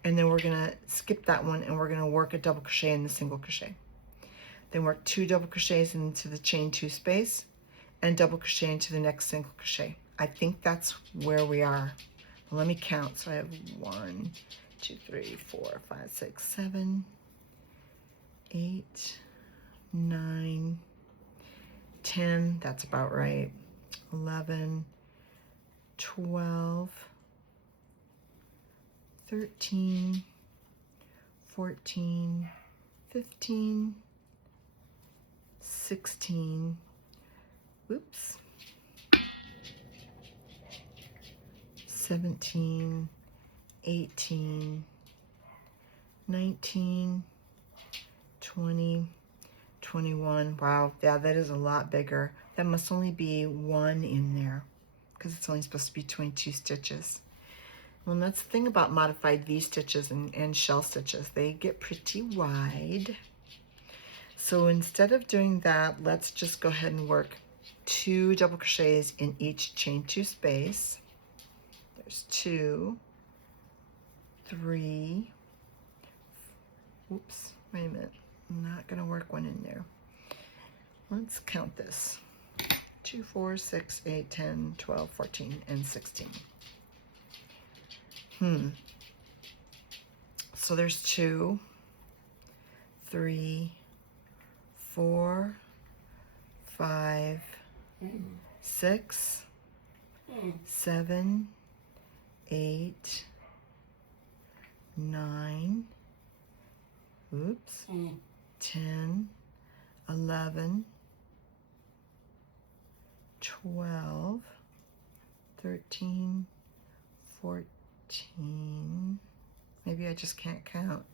and then we're going to skip that one and we're going to work a double crochet in the single crochet. Then work 2 double crochets into the chain 2 space and double crochet into the next single crochet. I think that's where we are. Well, let me count. So I have 1, 2, 3, 4, 5, 6, 7, 8, 9, 10. That's about right. 11, 12, 13, 14, 15, 16, whoops, 17, 18, 19, 20, 21. Wow, yeah, that is a lot bigger. That must only be 1 in there because it's only supposed to be 22 stitches. Well, that's the thing about modified V-stitches and shell stitches. They get pretty wide. So instead of doing that, let's just go ahead and work 2 double crochets in each chain 2 space. There's 2, 3, oops, wait a minute. I'm not going to work 1 in there. Let's count this. 2, 4, 6, 8, 10, 12, 14, and 16. So there's 2, 3, 4, 5, 6, 7, 8, 9, oops, 10, 11, 12, 13, 14, maybe I just can't count,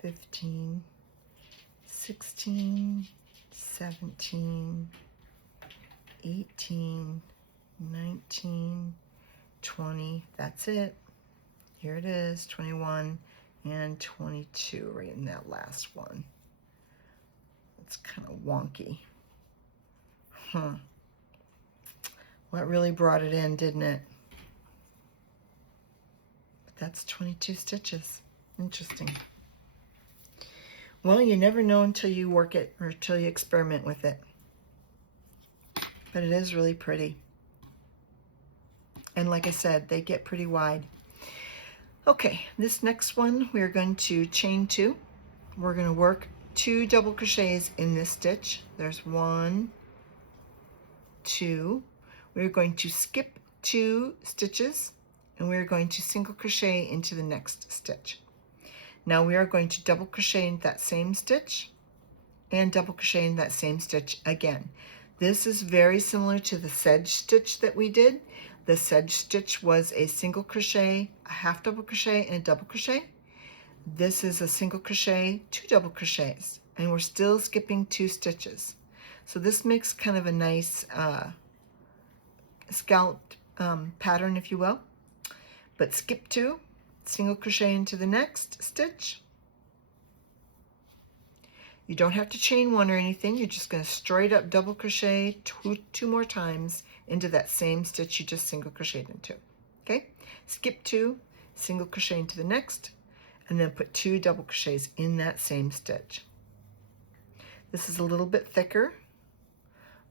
15, 16, 17, 18, 19, 20, that's it. Here it is, 21 and 22 right in that last one. It's kind of wonky. Well, it really brought it in, didn't it? But that's 22 stitches. Interesting. Well, you never know until you work it or until you experiment with it. But it is really pretty. And like I said, they get pretty wide. Okay, this next one, we're going to chain 2. We're going to work 2 double crochets in this stitch. There's 1, 2. We're going to skip 2 stitches, and we're going to single crochet into the next stitch. Now we are going to double crochet in that same stitch and double crochet in that same stitch again. This is very similar to the sedge stitch that we did. The sedge stitch was a single crochet, a half double crochet, and a double crochet. This is a single crochet, 2 double crochets, and we're still skipping 2 stitches. So this makes kind of a nice scalloped pattern, if you will. But skip 2, single crochet into the next stitch. You don't have to chain 1 or anything. You're just going to straight up double crochet 2 more times into that same stitch you just single crocheted into. Okay, skip 2, single crochet into the next. and then put 2 double crochets in that same stitch. This is a little bit thicker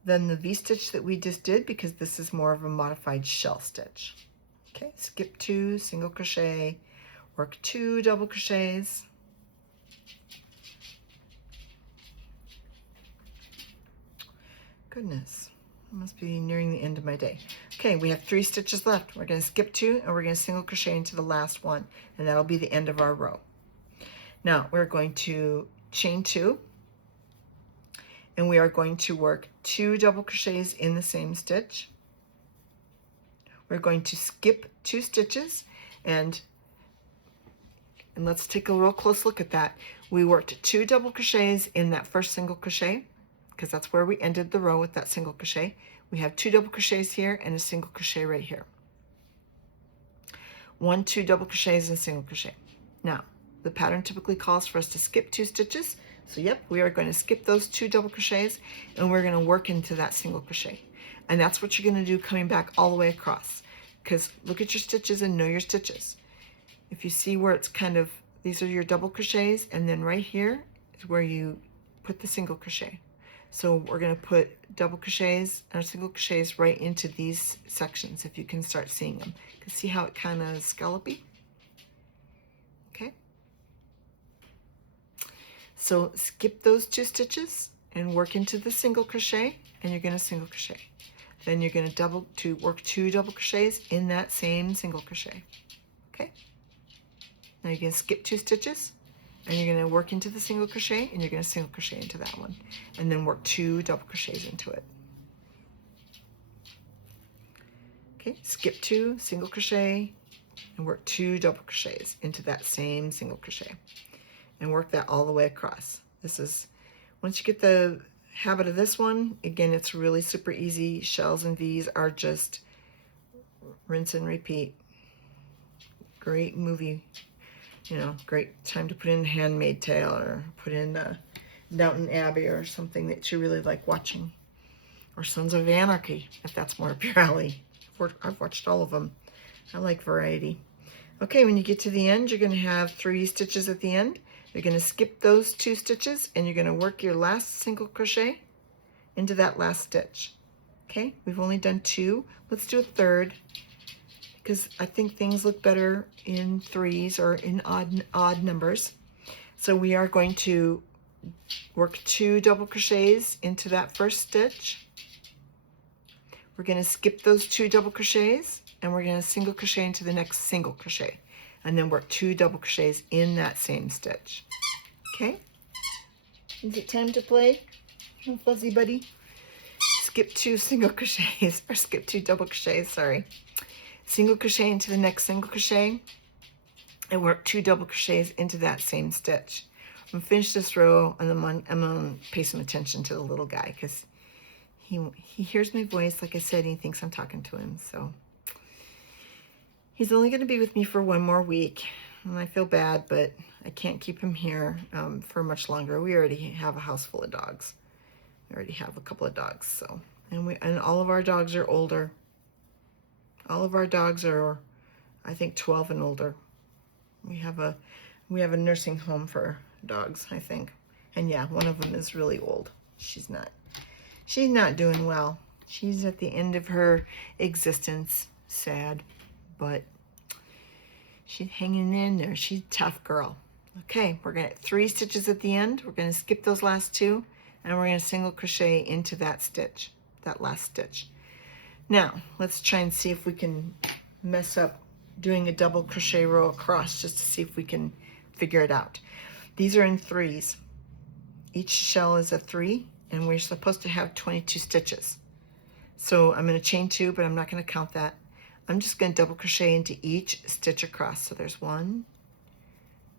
than the V-stitch that we just did because this is more of a modified shell stitch. Okay, skip 2, single crochet, work 2 double crochets, goodness, I must be nearing the end of my day. Okay, we have 3 stitches left. We're going to skip 2 and we're going to single crochet into the last one, and that'll be the end of our row. Now we're going to chain 2, and we are going to work 2 double crochets in the same stitch. We're going to skip 2 stitches, and let's take a real close look at that. We worked 2 double crochets in that first single crochet, because that's where we ended the row with that single crochet. We have 2 double crochets here and a single crochet right here. 1, 2 double crochets and single crochet. Now, the pattern typically calls for us to skip 2 stitches. So yep, we are going to skip those 2 double crochets and we're going to work into that single crochet. And that's what you're going to do coming back all the way across. Because look at your stitches and know your stitches. If you see where it's kind of, these are your double crochets, and then right here is where you put the single crochet. So we're going to put double crochets or single crochets right into these sections, if you can start seeing them. You can see how it kind of scallopy. Okay. So skip those 2 stitches and work into the single crochet, and you're going to single crochet. Then you're going to work 2 double crochets in that same single crochet. Okay. Now you're going to skip 2 stitches, and you're going to work into the single crochet, and you're going to single crochet into that one, and then work 2 double crochets into it. Okay, skip 2, single crochet, and work 2 double crochets into that same single crochet, and work that all the way across. This is, once you get the habit of this one, again, it's really super easy. Shells and V's are just rinse and repeat. Great movie. You know, great time to put in Handmaid's Tale or put in Downton Abbey or something that you really like watching. Or Sons of Anarchy, if that's more up your alley. I've watched all of them. I like variety. Okay, when you get to the end, you're going to have 3 stitches at the end. You're going to skip those 2 stitches, and you're going to work your last single crochet into that last stitch. Okay, we've only done 2. Let's do a third, because I think things look better in 3s or in odd numbers. So we are going to work 2 double crochets into that first stitch. We're going to skip those 2 double crochets, and we're going to single crochet into the next single crochet, and then work 2 double crochets in that same stitch. Okay? Is it time to play? Oh, fuzzy buddy. Skip 2 single crochets, or skip 2 double crochets, sorry. Single crochet into the next single crochet, and work 2 double crochets into that same stitch. I'm gonna finish this row, and I'm gonna pay some attention to the little guy, because he hears my voice, like I said, and he thinks I'm talking to him. So he's only going to be with me for 1 more week, and I feel bad, but I can't keep him here for much longer. We already have a house full of dogs. We already have a couple of dogs, so and all of our dogs are older. All of our dogs are, I think, 12 and older. We have a nursing home for dogs, I think. And yeah, one of them is really old. She's not doing well. She's at the end of her existence. Sad, but she's hanging in there. She's a tough girl. Okay, we're gonna 3 stitches at the end. We're gonna skip those last 2, and we're gonna single crochet into that stitch, that last stitch. Now, let's try and see if we can mess up doing a double crochet row across, just to see if we can figure it out. These are in 3s. Each shell is a 3, and we're supposed to have 22 stitches. So I'm going to chain 2, but I'm not going to count that. I'm just going to double crochet into each stitch across. So there's 1,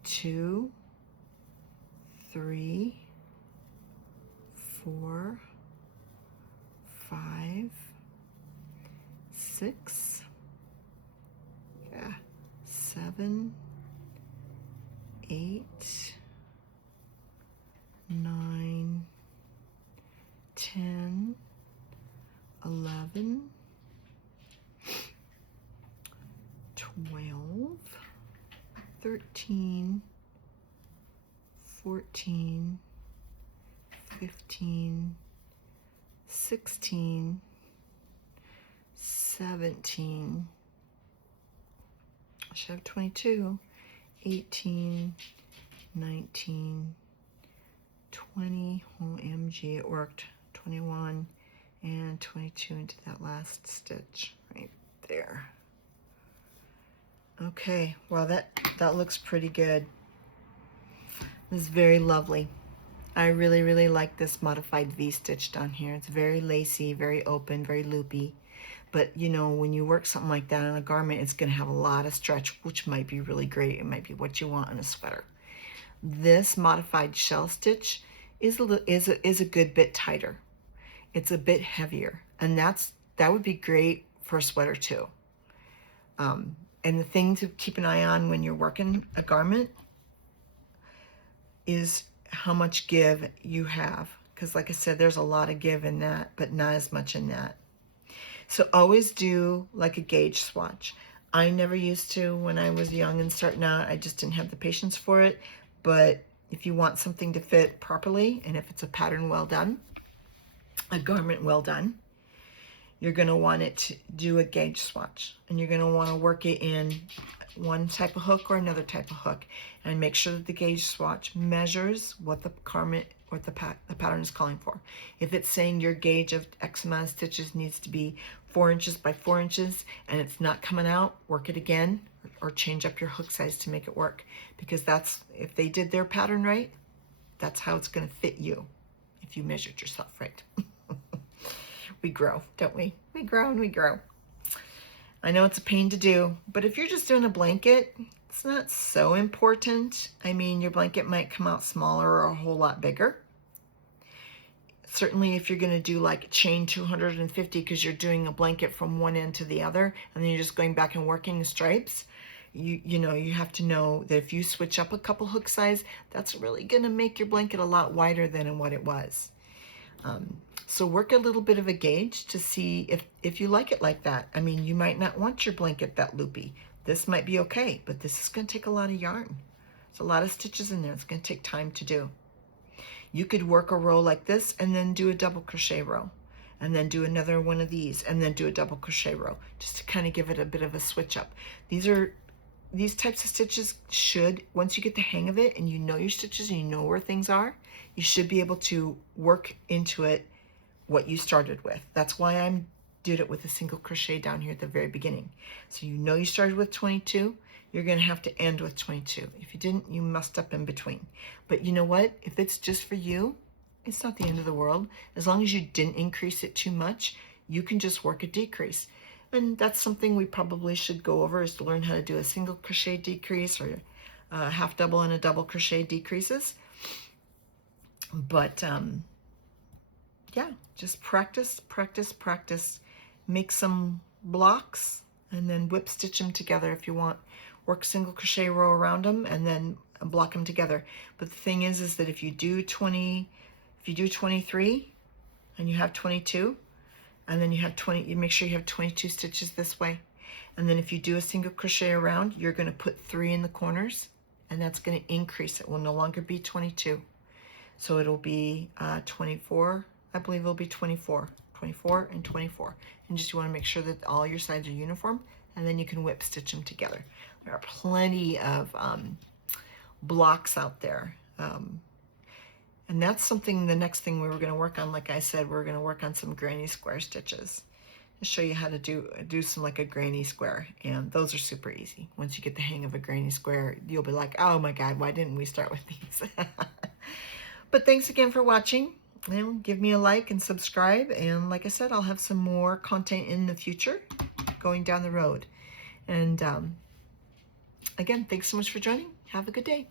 2, 3, 4, 5, 6, 7, 8, 9, 10, 11, 12, 13, 14, 15, 16, 17, I should have 22, 18, 19, 20, OMG, it worked, 21, and 22 into that last stitch right there. Okay, well that looks pretty good. This is very lovely. I really, really like this modified V-stitch down here. It's very lacy, very open, very loopy. But you know, when you work something like that on a garment, it's gonna have a lot of stretch, which might be really great. It might be what you want in a sweater. This modified shell stitch is a good bit tighter. It's a bit heavier, and that would be great for a sweater too. And the thing to keep an eye on when you're working a garment is how much give you have, because like I said, there's a lot of give in that, but not as much in that. So always do like a gauge swatch. I never used to when I was young and starting out. I just didn't have the patience for it. But if you want something to fit properly, and if it's a pattern well done, a garment well done, you're going to want it to do a gauge swatch, and you're going to want to work it in one type of hook or another type of hook, and make sure that the gauge swatch measures what the garment, what the pattern is calling for. If it's saying your gauge of X amount of stitches needs to be 4 inches by 4 inches and it's not coming out, work it again, or change up your hook size to make it work, because that's, if they did their pattern right, that's how it's going to fit you if you measured yourself right. We grow, don't we? We grow and we grow. I know it's a pain to do, but if you're just doing a blanket, it's not so important. I mean, your blanket might come out smaller or a whole lot bigger. Certainly if you're going to do like chain 250 because you're doing a blanket from one end to the other, and then you're just going back and working the stripes, you know, you have to know that if you switch up a couple hook size, that's really going to make your blanket a lot wider than what it was. So work a little bit of a gauge to see if you like it like that. I mean, you might not want your blanket that loopy. This might be okay, but this is going to take a lot of yarn. There's a lot of stitches in there. It's going to take time to do. You could work a row like this and then do a double crochet row, and then do another one of these, and then do a double crochet row, just to kind of give it a bit of a switch up. These types of stitches should, once you get the hang of it and you know your stitches and you know where things are, you should be able to work into it what you started with. That's why I did it with a single crochet down here at the very beginning. So you know you started with 22, you're going to have to end with 22. If you didn't, you messed up in between. But you know what? If it's just for you, it's not the end of the world. As long as you didn't increase it too much, you can just work a decrease. And that's something we probably should go over, is to learn how to do a single crochet decrease, or a half double and a double crochet decreases. But yeah, just practice, practice, practice. Make some blocks and then whip stitch them together if you want. Work single crochet row around them and then block them together. But the thing is that if you do 23 and you have 22, and then you have 20, you make sure you have 22 stitches this way. And then if you do a single crochet around, you're going to put 3 in the corners, and that's going to increase. It will no longer be 22. So it'll be 24. I believe it'll be 24 and 24. And just you want to make sure that all your sides are uniform, and then you can whip stitch them together. There are plenty of blocks out there. And that's something, the next thing we were going to work on, like I said, we're going to work on some granny square stitches. I'll show you how to do some like a granny square, and those are super easy. Once you get the hang of a granny square, you'll be like, oh my God, why didn't we start with these? But thanks again for watching. Give me a like and subscribe, and like I said, I'll have some more content in the future going down the road. And again, thanks so much for joining. Have a good day.